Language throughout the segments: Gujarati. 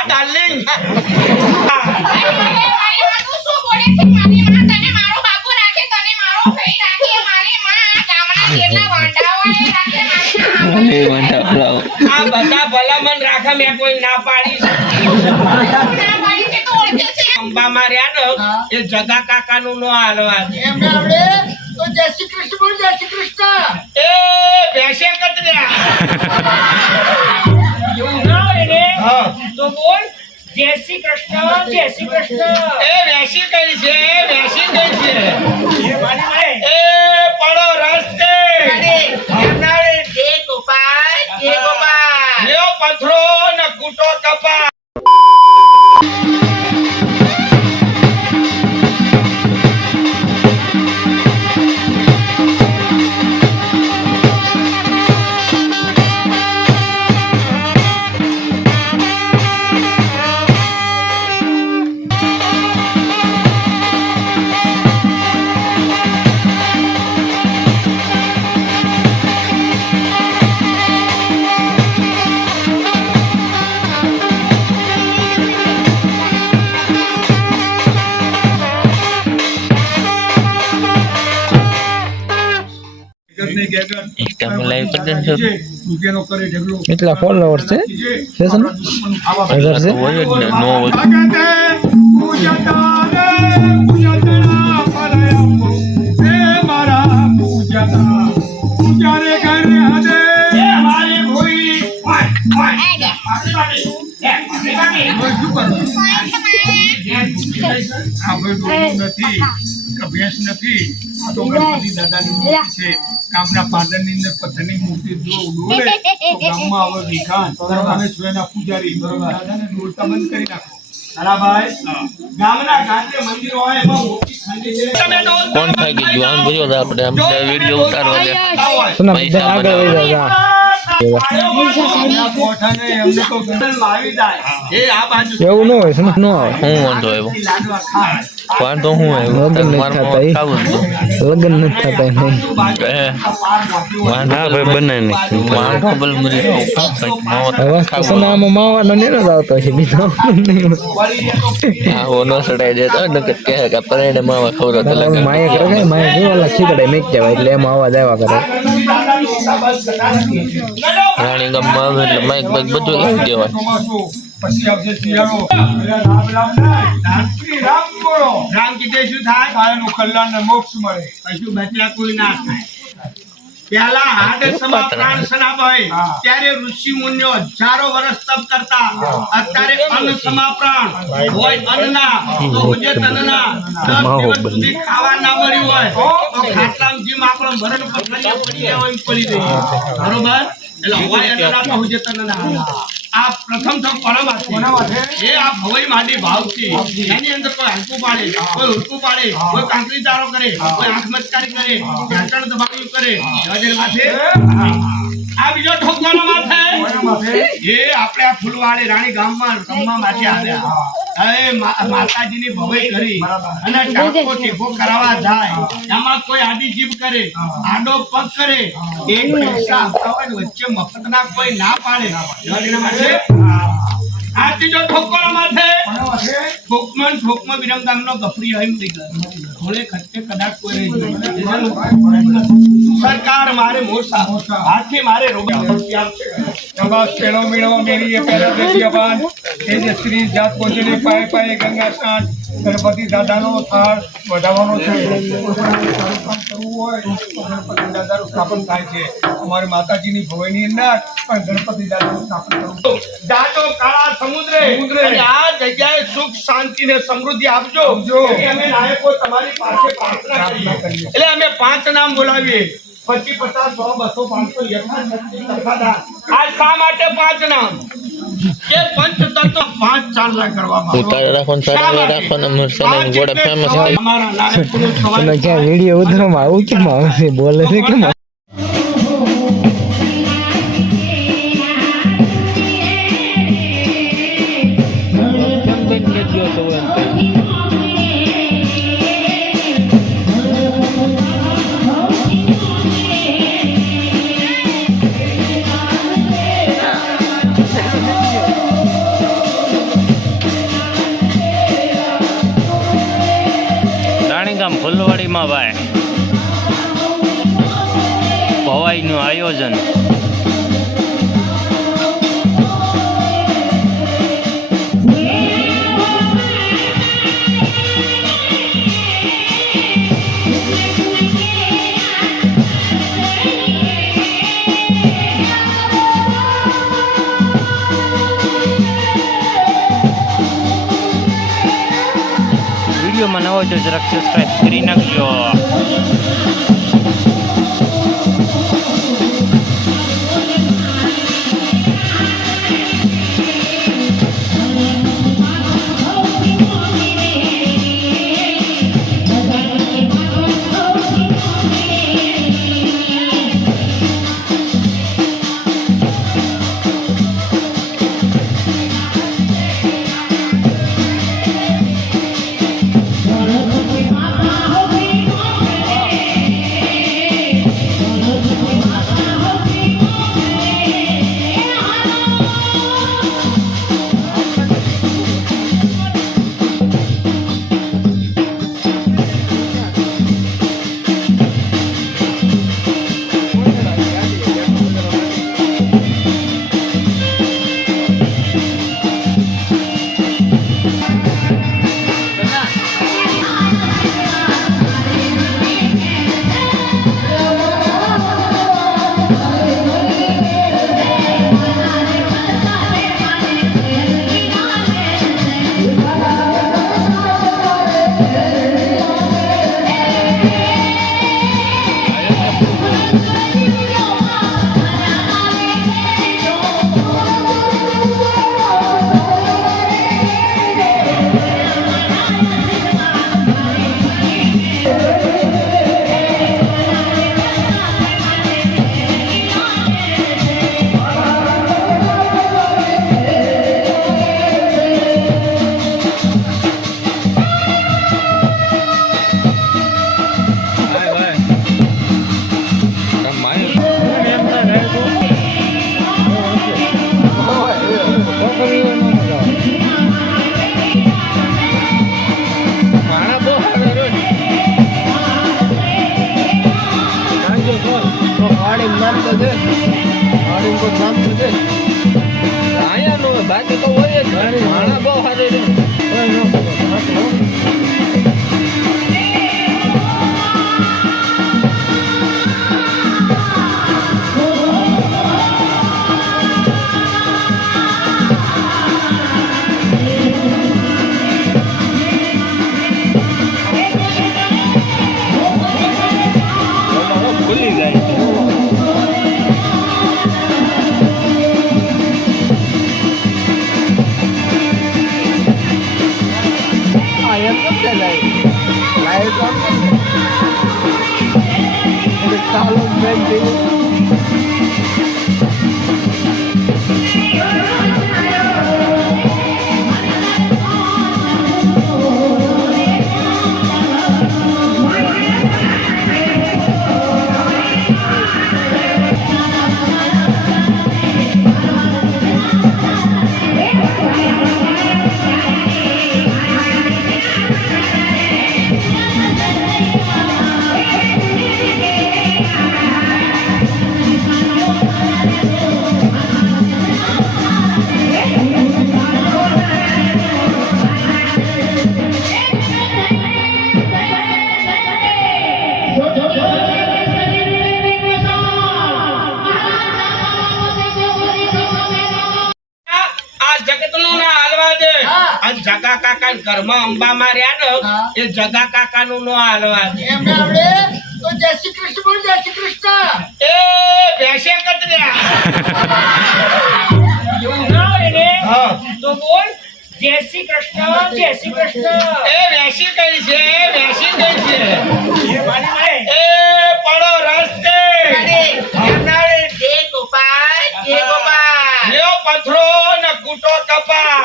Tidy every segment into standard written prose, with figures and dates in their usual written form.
હા ડાર્લિંગ આ બધા ભલામણ રાખે મેં કોઈ ના પાડી અંબા માર્યા ને એ જગા કાકા નું નો હાલવા એમને આવડે તો જય શ્રી કૃષ્ણ બોલ, જય શ્રી કૃષ્ણ. એ બેસે કતર્યા એવું ના હોય ને તો બોલ જય શ્રી કૃષ્ણ, જય શ્રી કૃષ્ણ. એ વેસી કઈ છે, વેસી કઈ છે એ પડો રસ્તે એમનારે જય ગોપાલ, જય ગોપાલ લ્યો પથરો ને કૂટો કપા. કેટલા ફોલોઅર્સ છે? સેશન 1000 છે. ભેંસ નથી આ તો ગણપતિ દાદાની મૂર્તિ છે. ગામના પાદરની અંદર પથ્થરની મૂર્તિ જો ડોલે તો ગામમાં આવે વિખાન. તમે છો એના પૂજારી, દાદાને ડોલતા બંધ કરી નાખો. તારાભાઈ ગામના ગાંધે મંદિર હોય એમાં મોટી ખંડી છે. કોણ થઈ ગયું આમ જોયો તો આપણે આમ વિડિયો ઉતારવા લે સુના બધા આગળ વઈ જા. એવું ન હોય, સમજ ન આવે. હું વાંધો આવ્યો વાંધો હું આવ્યો લગ્ન નથી થતા નહીં. વાંધો ભાઈ બને નહીં વાંધો બલ મરી વસ્તુ આમાં માવાનો ને જ આવતો છે બીજો આવો ન સડાઈ દેતો ને કે કે પરેડે માવા ખવરો તો લગન માયા કરે ને માયા કેવાલા શીકડે મેક જવાય એટલે એમાં અવાજ આવ્યા કરે. રાણી ગામમાં આવે એટલે માઇક બાઇક બધું લઈ દેવાય. પછી આવશે શિયાળો. રામ કીધે શું થાય? કાયાનું કલ્યાણ ને મોક્ષ મળે. કશું બચલા કોઈ ના થાય. પેલા હાડ સમા પ્રાણ સનાભાઈ ત્યારે ઋષિ મુનિઓ હજારો વર્ષ તપ કરતા. અત્યારે અન્ન સમા પ્રાણ હોય અન્નના તો ઉજે તનના 10 દિવસ સુધી ખાવા ના મળ્યું હોય તો ખાટલામાં જેમ આપણો મરણ પથરિયા પડી ગયા હોય એમ પડી રહી. બરોબર? એટલે હોય અન્નના તો ઉજે તનના. આ પ્રથમ તો કોનામાં છે? એ આ ભવઈ માડી ભાવ છે. એની અંદર કોઈ હલકું પાડે, કોઈ ઉલકું પાડે, કોઈ કાંકરી ચારો કરે, કોઈ આંખ મસ્કારી કરે, ઢાંચણ દબાવ્યું કરે. આ બીજો ઠોકવાનો માથે એ આપણે આ ફૂલવાડી રાણી ગામમાં રમવા માટે આવ્યા. હવે માતાજીની ભવઈ કરી અને ટાંકો ટેકો કરાવવા જાય. એમાં કોઈ આડી જીભ કરે, આડો પગ કરે, એક પૈસા આપતા હોય ને વચ્ચે મફતના કોઈ ના પાડે. આ ત્રીજો ઠોકવાનો માથે ઠોકમાં વિરમગામનો ગફરી હઈમ થઈ ગયો. થોડે ખર્ચે કદાચ કોઈ સરકાર મારે મોસા હાથી મારે રોબા બસ પેલો મેળો મેરી એ પહેલા દેખ્યા એ જે શ્રી જાત પહોંચેલી પાએ પાએ ગંગા સ્નાન ગણપતિ દાદાનો થાળ વધાવવાનો છે. કામ કરવું હોય તો ગણપતિ દાદાનું સ્થાપન થાય છે. અમારી માતાજીની ભવઈની અંદર પણ ગણપતિ દાદાનું સ્થાપન કરવું. જાતો કાળા સમુદ્રે અને આ જગ્યાએ સુખ શાંતિ ને સમૃદ્ધિ આપજો. અમે નાયકો તમારી પાસે પ્રાર્થના કરીએ. એટલે અમે 5 નામ બોલાવીએ. 25, 50, 100, 200, 500 યથાશક્તિ કથાદાન. આ શા માટે 5 નામ? કે પંચતત્વ 5 ચાંદલા કરવામાં ઉતારે રાખો ને સારા રાખો ને મરસાને ગોળે ફેમસ થાય. અમારા નાયક પુરુષ તમે ક્યાં વિડીયો ઉતરવામાં આવું કેમ આવે છે? બોલે છે કેમ? ગામ ફુલવાડીમાં ભાઈ ભવાઈનું આયોજન. વિડીયોમાં નવો જો જરાક સબસ્ક્રાઈબ કરી નાખજો. બાકી તો હોય જ ભાણા બહુ સારી ભૂલી જાય. જગા કાકા ઘરમાં અંબા માર્યા ને એ જગા કાકા નું નો હાલવા દે. એમને આવડે તો જય શ્રી કૃષ્ણ બોલ, જય શ્રી કૃષ્ણ. એ ભેંસે કતર્યા એવું ના હોય ને હા તો બોલ જય શ્રી કૃષ્ણ, જય શ્રી કૃષ્ણ. એ વેસી કઈ છે, વેસી કઈ છે એ માની માય એ પડો રસ્તે એમનાળે જય ગોપાલ, જય ગોપાલ. લ્યો પથરો ને કૂટો કપા.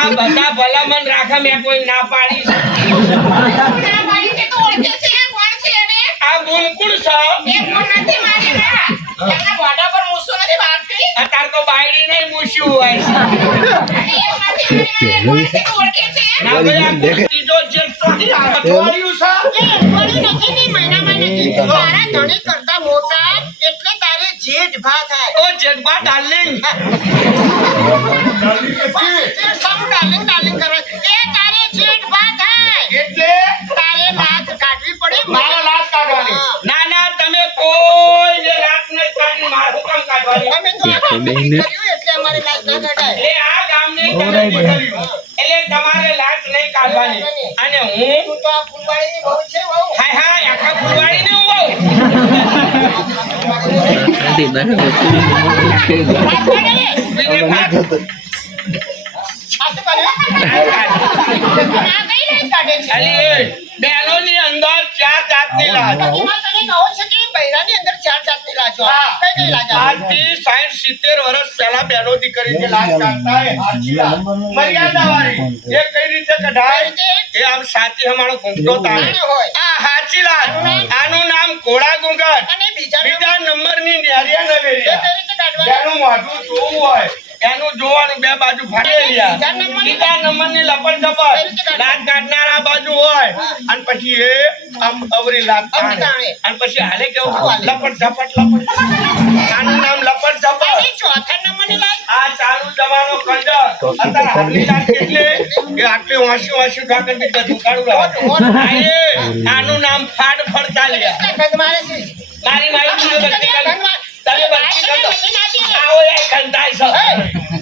આ બધા ભલામણ રાખે મેં કોઈ ના પાડી. આ બુનકુળ છે. મોઢા પર ફૂલવાડી નહીં મૂછ્યું હોય છે. ના ભાઈ, આ ત્રીજો જેઠ તો નહીં આવે. અઠવાડિયું છે. તારા ધણી કરતા મોટા એટલે તારે જેઠ ભા થાય. ઓ જેઠબા ડાર્લિંગ. સામું ડાર્લિંગ ડાર્લિંગ કરે એ તારે જેઠ ભા થાય. એટલે તારે લાજ કાઢવી પડે. મારો લાશ કાઢવાની. ના ના, તમે કોઈ જે લાશ નથી કાઢી, મારું કામ કાઢવાની. અમે તો આ કામ કર્યું એટલે અમારે લાજ ના કાઢાય. એ આ ગામની તમે દીકરીઓ. એટલે તમારે લાશ નહીં કાઢવાની. અને હું તું તો આ ફૂલવાડીની બહુ છે બહુ. હાય હાય આખા ફૂલવાડીને હું બહુ. બીજે ભાગ. સાચું કર્યું? આ કઈ લાજ કાઢે છે? અલી એ બહેનોની અંદર 4 જાતની લાજ. એમાં તને કહો છે કે બૈરાની અંદર 4 જાતની લાજો. હા. કઈ કઈ લાજ આવે? આજથી 60-70 વર્ષ પહેલા બહેનો દીકરીની લાજ કાઢતા એ હાચી લાજ. મર્યાદાવાળી. એ કઈ રીતે કઢાય? એ આમ સાચી હમારો ઘૂંટો તાણે. તાણે હોય. આ હાચી લાજ. આનું નામ ઘોડા ઘૂંઘટ. અને બીજા બીજા નંબરની નેરિયા નવેરિયા. કઈ રીતે કાઢવાની? જેનું મોઢું જોવું હોય એનું જોવાનું, બે બાજુ ફાટેલિયા. બીજા નંબરની લપટ ઝપટ. લાત કાઢનારા બાજુ હોય અને પછી એ આમ અવરી લાત કાઢે. અને પછી હાલે કેવું લપટ ઝપટ લપટ. આનું નામ લપટ ઝપટ. અને ચોથા નંબરની લાજ? આ ચાલુ જવાનો કંજર. અત્યારે હાલની લાત કેટલી? એ આટલી વાંસ્યું ઢાંકણથી ધુકાડું રહે. આનું નામ ફાડ ફડતાલિયા. એટલે ગંધ મારે છે. મારી મારી બધી ગંધ મારે. તમે બધી ગંધો. આવો એ ગંધાય છે.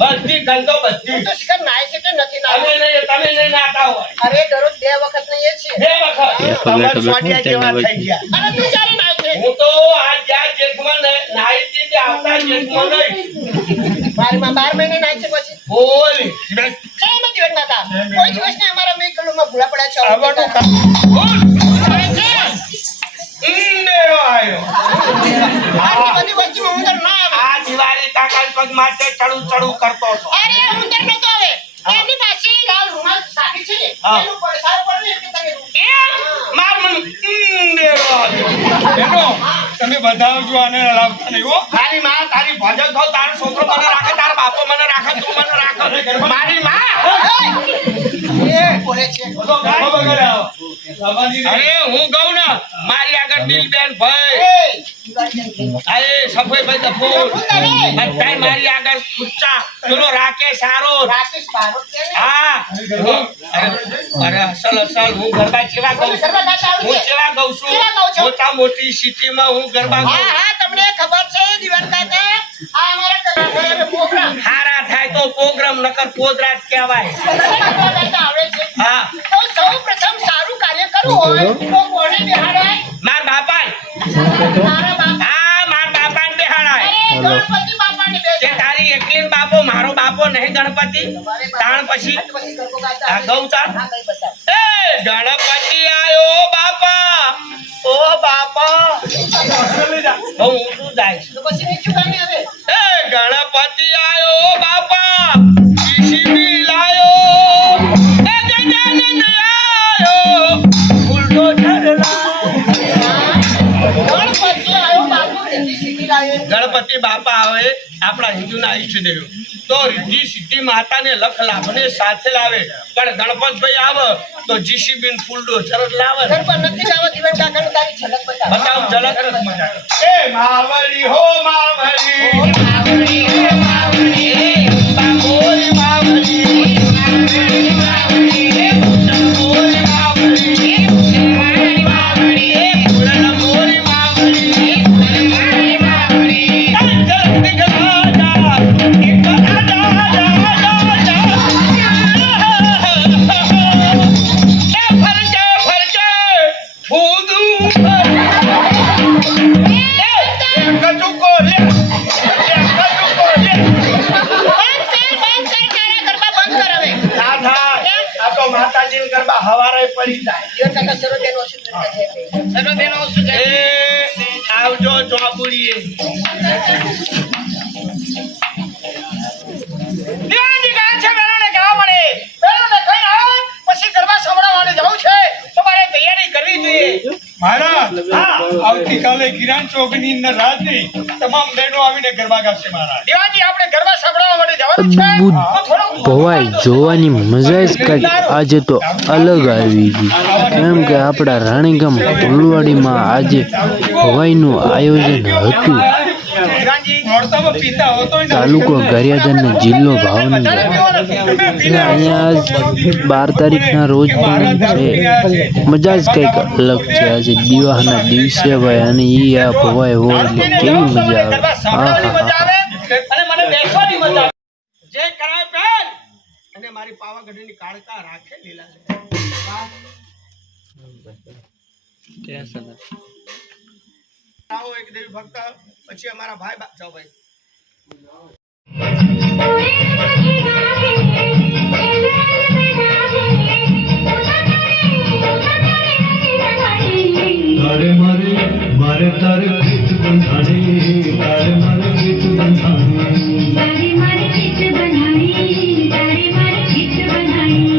બધી ગંધો બધી. તું તો શિખર નાય છે કે નથી તમે નાય? નહીં, તમે નહીં નાતા હોય. અરે દરરોજ 2 વખત નહીએ છીએ. 2 વખત. તમાર સ્વાડિયા જેવા થઈ ગયા. અને તું ક્યારે નાય છે? હું તો આ જ્યાં જેઠમાં નાહી હતી તે આવતા જેઠમાં નહીં. 12 મહિને નાય છે પછી. બોલ. કેમ જીવન માતા? કોઈ દિવસ ને અમારા મેકલુમાં ભૂલા પડ્યા છે. આવવાનું કામ. બોલ. કરે છે. દેવો આયો. આટલી બધી વસ્તીમાં ઉંદર ના આવે. આ દિવાળી કાકા પગ માટે ચડું ચડું કરતો હતો. અરે ઉંદર નતો આવે. એમની પાસે લાલ રૂમાલ સાકી છે ને. હા. એનું પૈસા પડે ને એટલે તમે એમ માર મન દેવો આયો. બેનો તમે બતાવજો આને લાવતા નહીં હો. તારી માં તારી ભજન થો, તારો છોકરો મને રાખે, તારો બાપો મને રાખે, તું મને રાખે. મારી માં. એ બોલે છે. બધો ગાળો બગાડે આવો. લાવવાની નહીં. અરે હું કહું ને, મારી આગળ દિલબેન ભાઈ, એ અરે સફાઈ ભાઈ દફૂર, બધાય મારી આગળ ઊંચા. પેલો રાકે સારો. રાકેશ બારોટ છે ને. હા અરે અસલ હું ગરબા ચેવા ગાઉં છું. ગરબા ગાતા આવડે? હું ચેવા ગાઉં છું. કેવા ગાઉં છો? મોટા મોટી સિટીમાં હું ગરબા હા ગાઉં. હા તમને ખબર છે દિવાન કાકા આ અમારા કલાકારો પ્રોગ્રામ હારા થાય તો પ્રોગ્રામ નકર પોદરા જ કહેવાય. ગરબા ગાતા આવડે છે. હા તો સૌ પ્રથમ સારું કાર્ય કરવું હોય તો કોને બેહાડાય? માર બાપા. તારા બાપા. હા માર બાપાને બેહાડાય. અરે ગણપતિ બાપાને તે બેસાડ. તારી એકલીન બાપો, મારો બાપો નહીં ગણપતિ. તાણ પછી પછી ગરબો ગાતા આ આવડે? ગૌતા. હા, કઈ બતાવ. એ ગણપતિ આયો બાપા, ઓ બાપા. બહુ ઊંચું જાય છે. તો પછી નીચું ગાને હવે. એ ગણપતિ આયો બાપા, જીસીબી લાયો, એ ગજાનન આયો, બુલડોઝર લાયો. ગણપતિ આયો બાપુ રીતિ સીધી લાવ્યો. ગણપતિ બાપા આવે આપણા હિન્દુના ઈષ્ટદેવ. તો રીતિ સિદ્ધિ માતાને લખ લાભને સાથે લાવે. પણ ગણપતભાઈ આવે તો જીસીબી બુલડોઝર જ લાવે. ગરબા નથી ગાવા દિવાન કાકાને તારી ઝલક બતાવ. બતાવ ઝલક. એ માવડી હો માવડી, આવડી હે આવડી. બાપોય માવડી, આવડી આવડી. ચંપોય માવડી, મારી આવડી. ઉડન મોરી માવડી, મારી આવડી. જલ્દી ગલા જા, એક જા જા જા જા. એ ફરજે ફરજે ફૂદું ફર. એક ચુકો લે, એક ચુકો લે. બંધ કર તારા ગરબા બંધ કર હવે. ના થાય. આ તો માતાજીના ગરબા હવારે પડી જાય. દિવાન કાકા સરોદેનો ઓછું કરતા છે. સરોદેનો ઓછું કરે. એ આવજો ચોબુડીએ. દિવાનજી કહે છે વેલોને કહેવા મળે. વેલોને કહીને આવો, પછી ગરબા સંભળાવવાને જવું છે. તમારે તૈયારી કરવી જોઈએ. મહારાજ આવતીકાલે કિરણ ચોકની અંદર રાત્રિ તમામ બહેનો આવીને ગરબા ગાશે મહારાજ. દેવાજી આપણે ગરબા સંભળાવવા માટે જવાનું છે અદ્ભુત તો થોડું ભવાઈ જોવાની મજા જ કંઈક આજે તો અલગ આવી ગઈ. કેમ કે આપણા રાણીગામ ફૂલવાડીમાં આજે ભવાઈનું આયોજન હતું. દેવાજી નોરતામાં પીતા હો તોય ના તાલુકો ગારિયાધારનો જિલ્લો ભાવનગર. અહીંયા આજ 12 તારીખના રોજ પણ છે. મજા જ કંઈક અલગ છે. આજે દિવાહના દિવસે ભાઈ અને ઈ આ ભવાઈ હોય એટલે કેવી મજા આવે. ગરબા સંભળાવવાની મજા આવે અને મને બેસવાની મજા આવે. જય કરાય બેન અને મારી પાવાગઢની કાળકા રાખે લીલા આવો એક દેવી ભક્ત પછી અમારા ભાઈ જાઓ ભાઈ તારે મારે તારે પ્રીત બંધાણી તારે મારે પ્રીત બંધાણી તારે મારે ચિત્ત બનાવી તારે મારે ચિત્ત બનાવી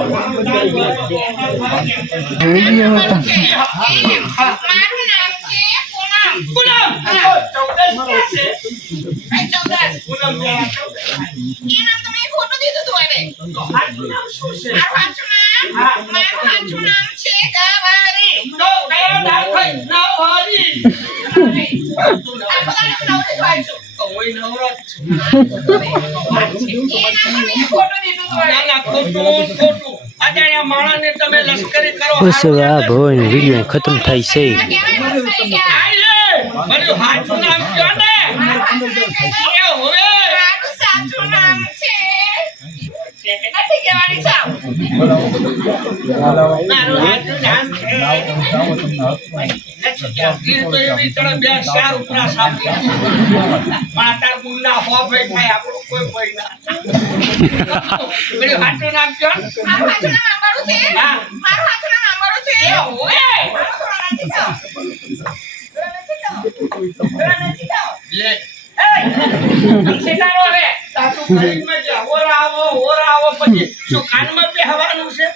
મારું નામ છે પૂનમ. પૂનમ ચૌદસ ક્યાં છે આ ચૌદસ. પૂનમ ને આ ચૌદસ. એ નામ તો મેં ખોટું દીધું તું હવે. તો હાચું નામ શું છે મારું સાચું નામ છે ગવારી. તો કયા દાખલ નવહરી આ બધાને હું નવરી જ વાંચું. તો હું નવરો જ છું. એ નામ તો મેં ખોટું દીધું તું હવે. ના ના ખોટું અત્યારે આ માણસને તમે લશ્કરી કરો બસ હવે આ ભવાઈનો વિડીયો ખતમ થાય છે. આ કહેવાય મસ્ત થઈ ગયા. આઈએ મારું સાચું નામ કયો ને એ હવે મારું સાચું નામ છે નથી કહેવાની સાવ. મારું સાચું નામ છે નથી તો એવી તરફ બે ચાર ઉપરા સાપી પણ તાર ગુંડા હો ભાઈ થાય આપણું કોઈ ભાઈ ના મારું સાચું નામ કયો મારું સાચું નામ અંબાડું છે. હા. મારું સાચું નામ અંબાડું છે. એ હવે મારું થોડું નથી થાવ. થોડું નથી થાવ. લે શીખાડો હવે. તાતું કરીને જે હોરા આવો પછી શું કાનમાં બેહવાનું છે